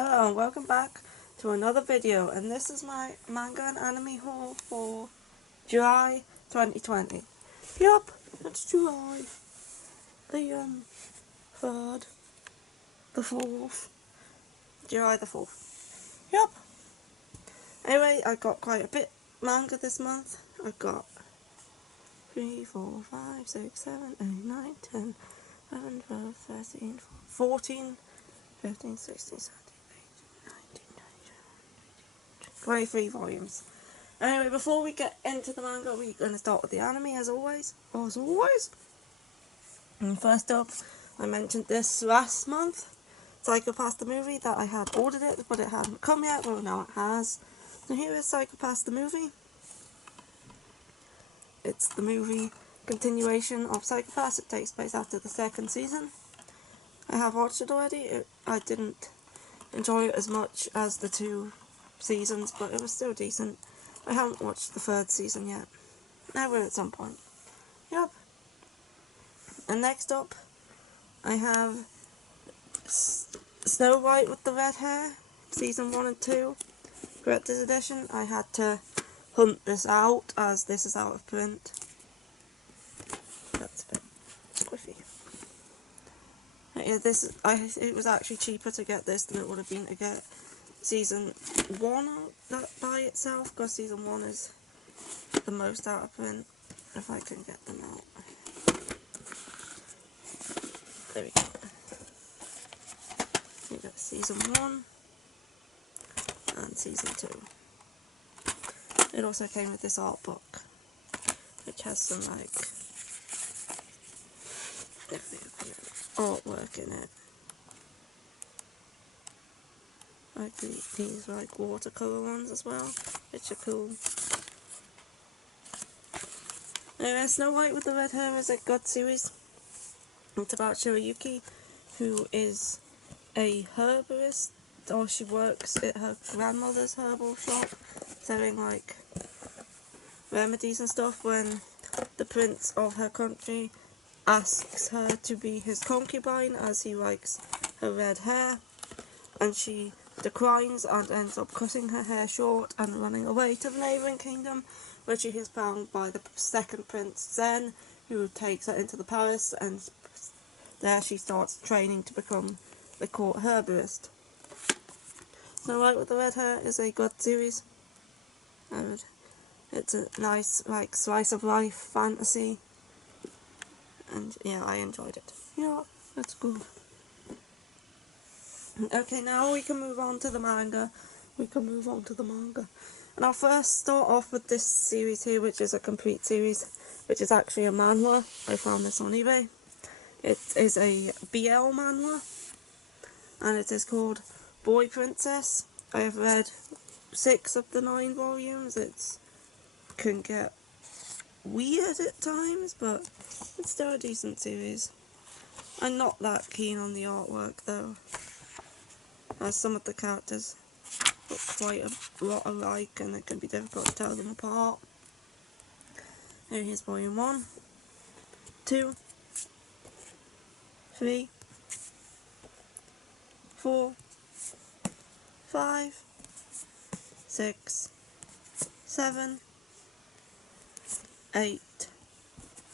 Hello and welcome back to another video, and this is my manga and anime haul for July 2020. Yup, it's July the 3rd, the 4th, July the 4th. Yup. Anyway, I got quite a bit manga this month. I got 3, 4, 5, 6, 7, 8, 9, 10, 11, 12, 13, 14, 15, 16, 17, 23 volumes. Anyway, before we get into the manga, we're going to start with the anime as always. And first up, I mentioned this last month, Psycho-Pass the movie, that I had ordered it, but it hadn't come yet. Well, now it has. So here is Psycho-Pass the movie. It's the movie continuation of Psycho-Pass. It takes place after the second season. I have watched it already. I didn't enjoy it as much as the two seasons, but it was still decent. I haven't watched the third season yet. I will at some point. Yup. And next up, I have Snow White with the Red Hair, season 1 and 2, collector's edition. I had to hunt this out as this is out of print. That's a bit squiffy. Yeah, it was actually cheaper to get this than it would have been to get season 1 by itself, because season 1 is the most out of print. If I can get them out. There we go. You got season 1 and season 2. It also came with this art book, which has some artwork in it. Like these like watercolour ones as well, which are cool. Anyway, Snow White with the Red Hair is a good series. It's about Shirayuki, who is a herbalist, or she works at her grandmother's herbal shop, selling like remedies and stuff, when the prince of her country asks her to be his concubine as he likes her red hair, and she declines and ends up cutting her hair short and running away to the neighbouring kingdom, where she is found by the second prince, Zen, who takes her into the palace, and there she starts training to become the court herbalist. Snow White with the Red Hair is a good series, and it's a nice like slice of life fantasy, and yeah, I enjoyed it. Yeah, that's good. Okay, now we can move on to the manga. And I'll first start off with this series here, which is a complete series, which is actually a manhwa. I found this on eBay. It is a BL manhwa, and it is called Boy Princess. I have read 6 of the 9 volumes. It can get weird at times, but it's still a decent series. I'm not that keen on the artwork though, as some of the characters look quite a lot alike and it can be difficult to tell them apart. Here's volume 1, 2, 3, 4, 5, 6, 7, 8,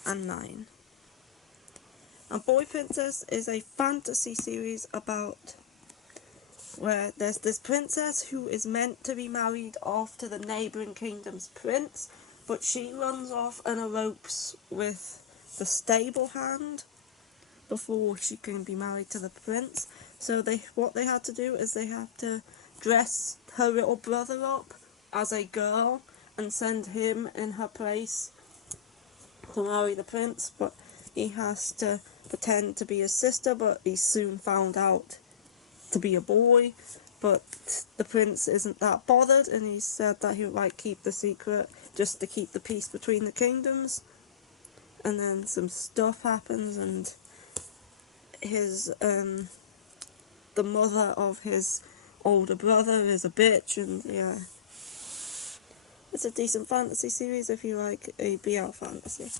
and 9. And Boy Princess is a fantasy series about where there's this princess who is meant to be married off to the neighbouring kingdom's prince, but she runs off and elopes with the stable hand before she can be married to the prince. So what they had to do is they had to dress her little brother up as a girl and send him in her place to marry the prince, but he has to pretend to be his sister, but he's soon found out to be a boy. But the prince isn't that bothered, and he said that he would like keep the secret just to keep the peace between the kingdoms. And then some stuff happens, and his the mother of his older brother is a bitch, and yeah, it's a decent fantasy series if you like a BL fantasy.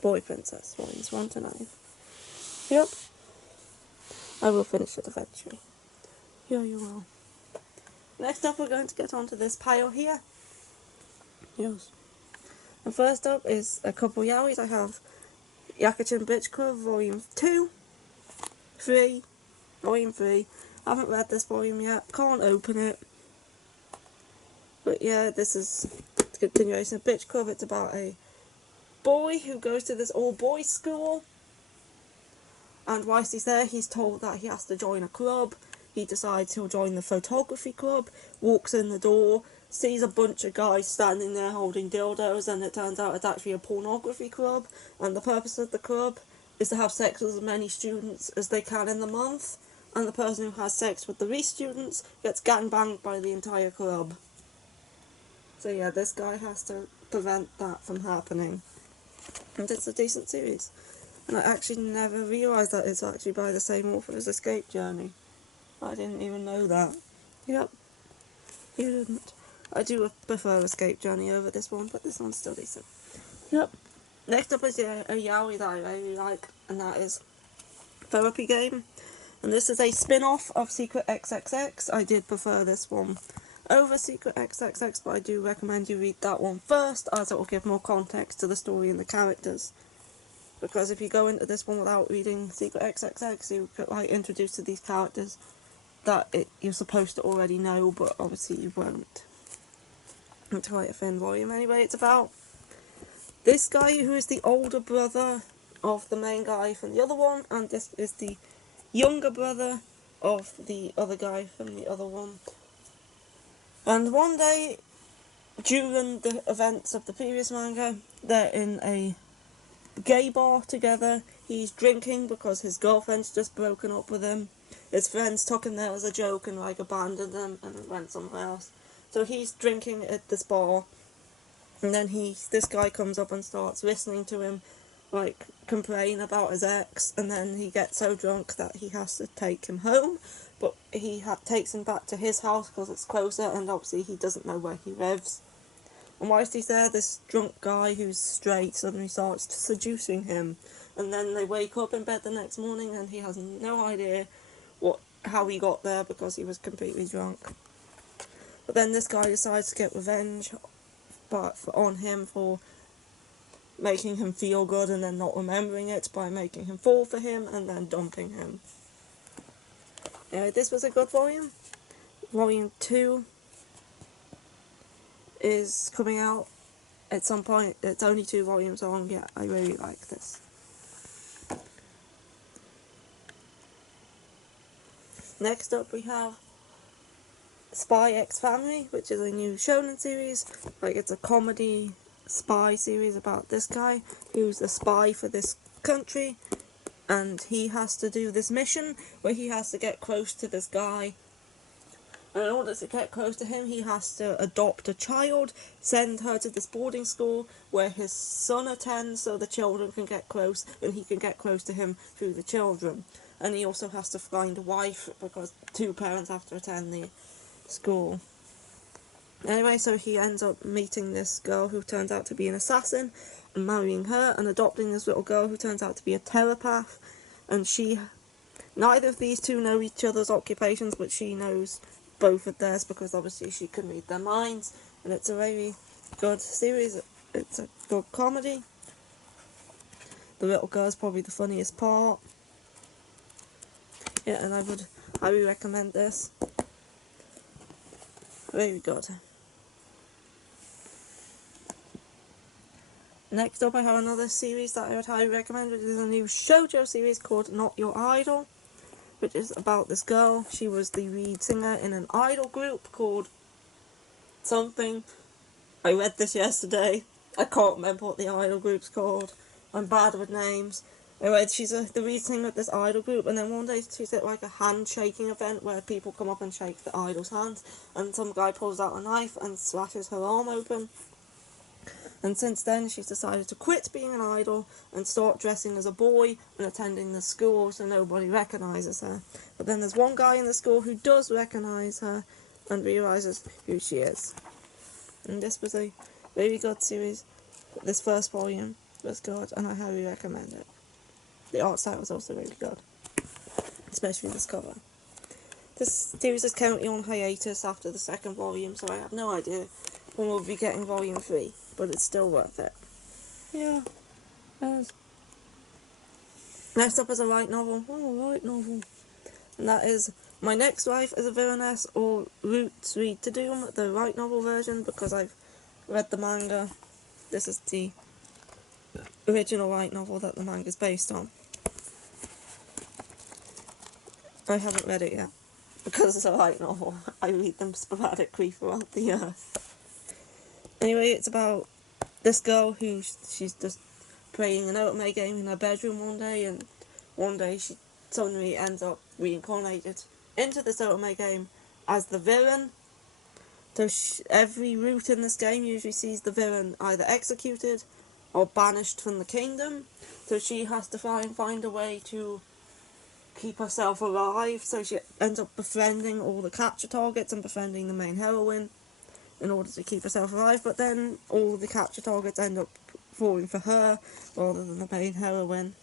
Boy Princess, volumes 1 to 9. Yep. I will finish it eventually. Yeah, you will. Next up, we're going to get onto this pile here. Yes. And first up is a couple yaois. I have Yakuchin Bychkov Volume 2, 3, Volume 3. I haven't read this volume yet, can't open it. But yeah, this is the continuation of Bychkov. It's about a boy who goes to this all-boys school. And whilst he's there, he's told that he has to join a club. He decides he'll join the photography club, walks in the door, sees a bunch of guys standing there holding dildos, and it turns out it's actually a pornography club. And the purpose of the club is to have sex with as many students as they can in the month. And the person who has sex with the least students gets gangbanged by the entire club. So yeah, this guy has to prevent that from happening. And it's a decent series. And I actually never realised that it's actually by the same author as Escape Journey. I didn't even know that. Yep, you didn't. I do prefer Escape Journey over this one, but this one's still decent. Yep. Next up is a yaoi that I really like, and that is Therapy Game. And this is a spin-off of Secret XXX. I did prefer this one over Secret XXX, but I do recommend you read that one first, as it will give more context to the story and the characters. Because if you go into this one without reading Secret XXX, you get like introduced to these characters that you're supposed to already know, but obviously you won't. It's quite a thin volume anyway. It's about this guy who is the older brother of the main guy from the other one, and this is the younger brother of the other guy from the other one. And one day, during the events of the previous manga, they're in a gay bar together. He's drinking because his girlfriend's just broken up with him. His friends took him there as a joke and like abandoned him and went somewhere else. So he's drinking at this bar, and then this guy comes up and starts listening to him like complain about his ex, and then he gets so drunk that he has to take him home, but he takes him back to his house because it's closer, and obviously he doesn't know where he lives. And whilst he's there, this drunk guy who's straight suddenly starts seducing him. And then they wake up in bed the next morning and he has no idea how he got there because he was completely drunk. But then this guy decides to get revenge on him for making him feel good and then not remembering it by making him fall for him and then dumping him. Anyway, this was a good volume. Volume 2 is coming out at some point. It's only 2 volumes long, yet I really like this. Next up we have Spy X Family, which is a new shonen series. Like, it's a comedy spy series about this guy who's a spy for this country, and he has to do this mission where he has to get close to this guy. And in order to get close to him, he has to adopt a child, send her to this boarding school where his son attends so the children can get close, and he can get close to him through the children. And he also has to find a wife because 2 parents have to attend the school. Anyway, so he ends up meeting this girl who turns out to be an assassin, and marrying her, and adopting this little girl who turns out to be a telepath. And neither of these two know each other's occupations, but she knows both of theirs because obviously she can read their minds. And it's a very good series. It's a good comedy. The little girl's probably the funniest part. Yeah, and I would highly recommend this. Very good. Next up I have another series that I would highly recommend, which is a new shoujo series called Not Your Idol, which is about this girl. She was the lead singer in an idol group called something. I read this yesterday. I can't remember what the idol group's called. I'm bad with names. Anyway, she's the lead singer of this idol group, and then one day she's at like a handshaking event where people come up and shake the idol's hands, and some guy pulls out a knife and slashes her arm open. And since then, she's decided to quit being an idol and start dressing as a boy and attending the school so nobody recognises her. But then there's one guy in the school who does recognise her and realises who she is. And this was a very good series. This first volume was good, and I highly recommend it. The art style was also really good, especially this cover. This series is currently on hiatus after the second volume, so I have no idea when we'll be getting volume 3, but it's still worth it. Yeah, yes. Next up is a light novel. Oh, a light novel. And that is My Next Wife is a Villainess, or Roots Read to Doom, the light novel version, because I've read the manga. This is the original light novel that the manga is based on. I haven't read it yet, because it's a light novel. I read them sporadically throughout the year. Anyway, it's about this girl who she's just playing an anime game in her bedroom one day, and one day she suddenly ends up reincarnated into this anime game as the villain. So every route in this game usually sees the villain either executed or banished from the kingdom. So she has to try and find a way to keep herself alive. So she ends up befriending all the capture targets and befriending the main heroine in order to keep herself alive. But then all the capture targets end up falling for her rather than the main heroine.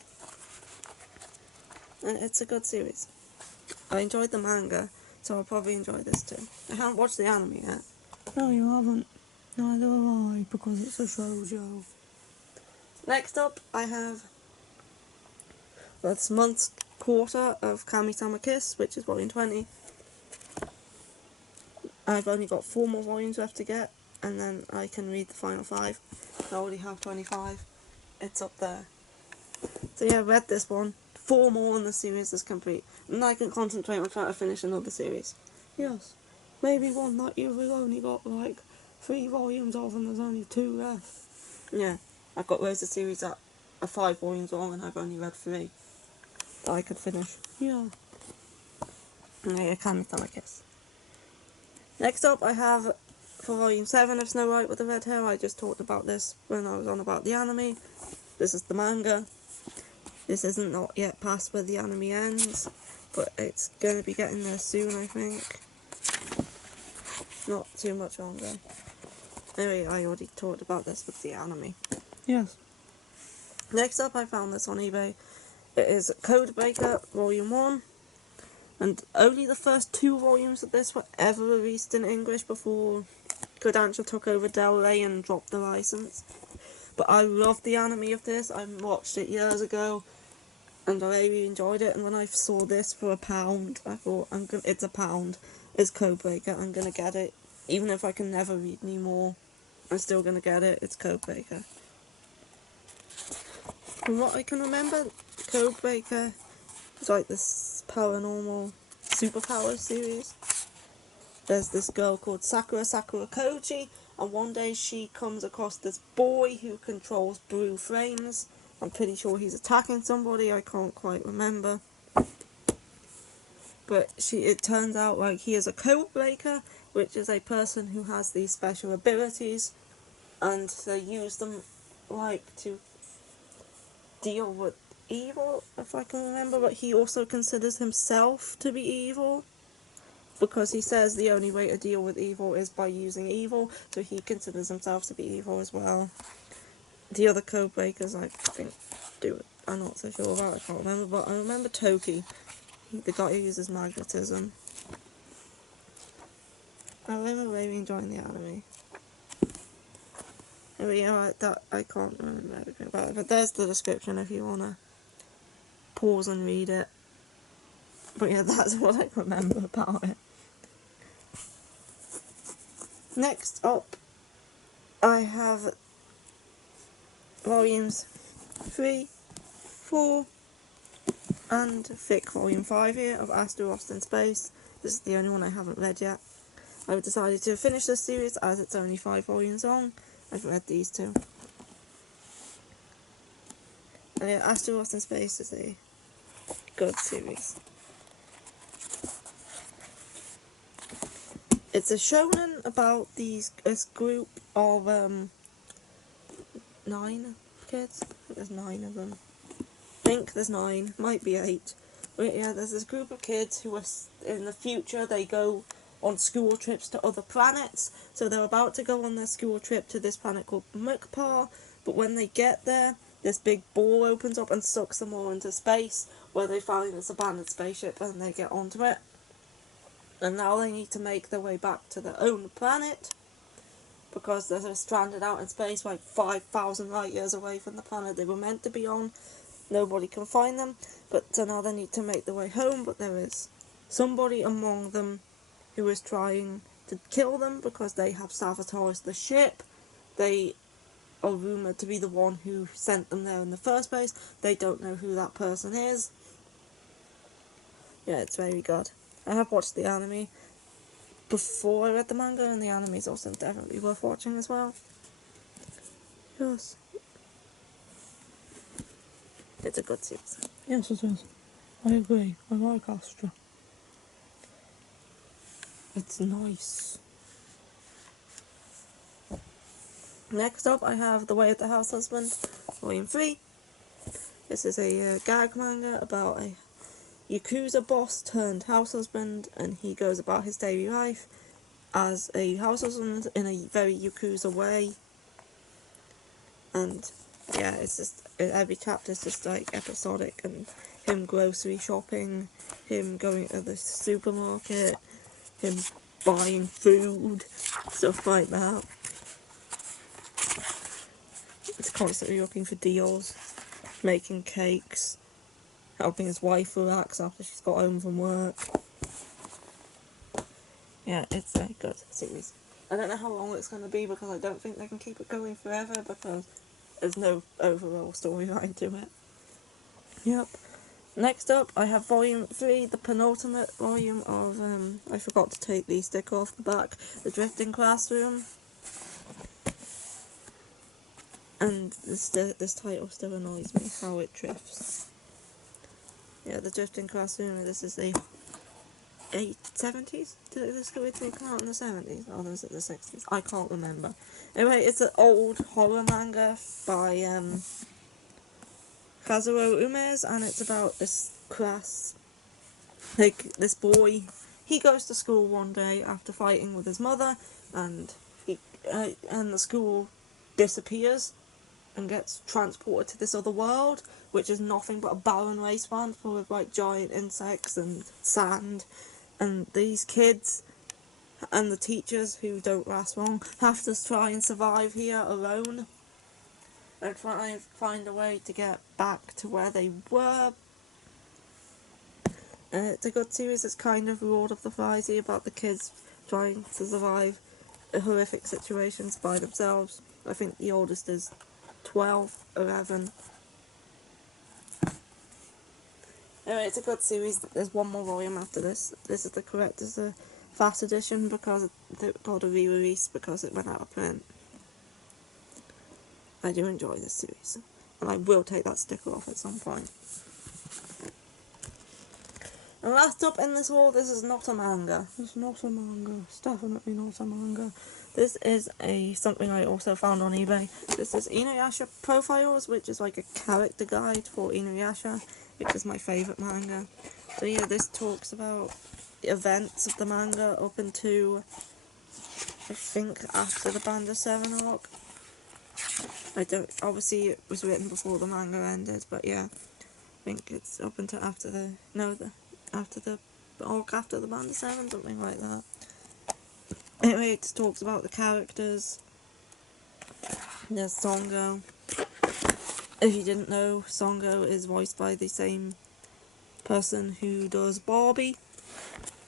And it's a good series. I enjoyed the manga, so I'll probably enjoy this too. I haven't watched the anime yet. No, you haven't. Neither have I, because it's a shoujo. Next up, I have this month's quarter of Kamisama Kiss, which is volume 20. I've only got 4 more volumes left to get, and then I can read the final 5. I already have 25. It's up there. So yeah, I read this one. 4 more and the series is complete. And I can concentrate on trying to finish another series. Yes. Maybe one that you've only got like 3 volumes of and there's only 2 left. Yeah. I've got loads of series that are 5 volumes long and I've only read 3 that I could finish. Yeah. And yeah, Kamisama Kiss. Next up I have for volume 7 of Snow White with the Red Hair. I just talked about this when I was on about the anime. This is the manga. This isn't not yet past where the anime ends, but it's going to be getting there soon, I think. Not too much longer. Anyway, I already talked about this with the anime. Yes. Next up, I found this on eBay. It is Codebreaker Volume 1, and only the first 2 volumes of this were ever released in English before Kodansha took over Del Rey and dropped the license. But I loved the anime of this. I watched it years ago, and I really enjoyed it. And when I saw this for £1, I thought, it's £1. It's Codebreaker. I'm gonna get it, even if I can never read anymore. I'm still gonna get it. It's Codebreaker. From what I can remember, Codebreaker is like this paranormal superpower series. There's this girl called Sakura Koji, and one day she comes across this boy who controls blue flames. I'm pretty sure he's attacking somebody, I can't quite remember. But it turns out like he is a Codebreaker, which is a person who has these special abilities, and they use them like to deal with evil, if I can remember, but he also considers himself to be evil. Because he says the only way to deal with evil is by using evil, so he considers himself to be evil as well. The other Codebreakers, I think, do it. I'm not so sure about, I can't remember, but I remember Toki, the guy who uses magnetism. I remember really enjoying the anime. Anyway, yeah, that I can't remember everything about it, but there's the description if you wanna pause and read it. But yeah, that's what I remember about it. Next up, I have volumes 3, 4, and thick volume 5 here of Asteroids in Space. This is the only one I haven't read yet. I've decided to finish this series as it's only 5 volumes long. I've read these 2. And yeah, Asteroids in Space is a good series. It's a shonen about this group of 9 kids. I think there's 9 of them. I think there's 9, might be 8. But yeah, there's this group of kids who are in the future, they go on school trips to other planets. So they're about to go on their school trip to this planet called Mukpar, but when they get there, this big ball opens up and sucks them all into space, where they find this abandoned spaceship and they get onto it. And now they need to make their way back to their own planet, because they're stranded out in space like 5,000 light years away from the planet they were meant to be on. Nobody can find them, but so now they need to make their way home, but there is somebody among them who is trying to kill them because they have sabotaged the ship. They are rumoured to be the one who sent them there in the first place. They don't know who that person is. Yeah, it's very good. I have watched the anime before I read the manga, and the anime is also definitely worth watching as well. Yes. It's a good series. Yes, it is. I agree. I like Astra. It's nice. Next up, I have The Way of the House Husband, Volume 3. This is a gag manga about a Yakuza boss turned house husband, and he goes about his daily life as a house husband in a very Yakuza way. And yeah, it's just, every chapter is just like episodic, and him grocery shopping, him going to the supermarket, him buying food, stuff like that. It's constantly looking for deals, making cakes, helping his wife relax after she's got home from work. Yeah, it's a good series. I don't know how long it's going to be, because I don't think they can keep it going forever, because there's no overall storyline to it. Yep. Next up, I have Volume 3, the penultimate volume of, I forgot to take the sticker off the back, The Drifting Classroom. And this title still annoys me, how it drifts. Yeah, The Drifting Classroom, this is the 70s? Did this originally come out in the 70s? Or was it the 60s? I can't remember. Anyway, it's an old horror manga by Kazuo Umes, and it's about this class, like this boy. He goes to school one day after fighting with his mother, and and the school disappears and gets transported to this other world, which is nothing but a barren wasteland full of like giant insects and sand. And these kids and the teachers, who don't last long, have to try and survive here alone and try and find a way to get back to where they were. It's a good series. It's kind of Lord of the Fliesy, about the kids trying to survive horrific situations by themselves. I think the oldest is 12, 11. Anyway, it's a good series. There's one more volume after this. This is the correct as a fast edition, because it got a re-release because it went out of print. I do enjoy this series, and I will take that sticker off at some point. And last up in this haul, this is not a manga. It's not a manga. It's definitely not a manga. This is something I also found on eBay. This is Asha Profiles, which is like a character guide for Asha, which is my favourite manga. So yeah, this talks about the events of the manga up into, I think, after the Band of 7 arc. Obviously it was written before the manga ended, but yeah, I think it's up until after the arc after the Band of 7, something like that. Anyway, it talks about the characters. There's Songo. If you didn't know, Songo is voiced by the same person who does Barbie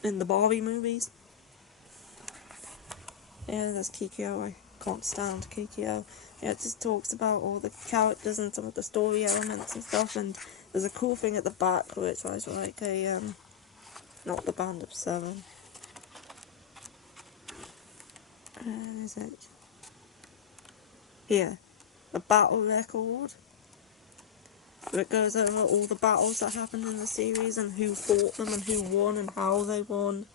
in the Barbie movies. Yeah, there's Kikyo. I can't stand Kikyo. Yeah, it just talks about all the characters and some of the story elements and stuff, and there's a cool thing at the back which was like a, not the Band of 7. Where is it? Here. A battle record. It goes over all the battles that happened in the series and who fought them and who won and how they won.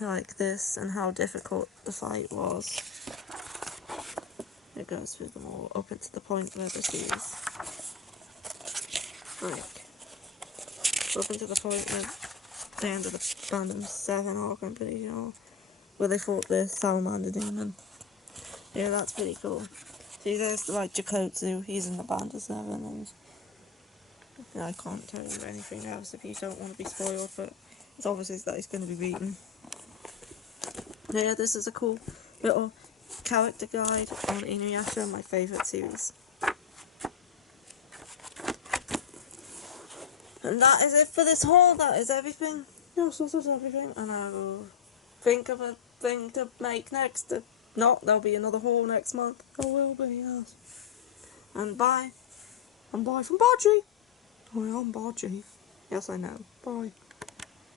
Like this, and how difficult the fight was. It goes through them all up until the point where the series, up until the point where the end of the Band of 7 arc, I'm pretty sure, where they fought the Salamander Demon. Yeah, that's pretty cool. See, there's like Jakotsu, he's in the Band of 7, and I can't tell you anything else if you don't want to be spoiled, but It's obvious that he's going to be beaten. Yeah, this is a cool little character guide on Inuyasha, my favourite series. And that is it for this haul. That is everything. Yes, this is everything. And I will think of a thing to make next. If not, there'll be another haul next month. There will be, yes. And bye. And bye from Badgy. Oh, yeah, I'm Badgy. Yes, I know. Bye.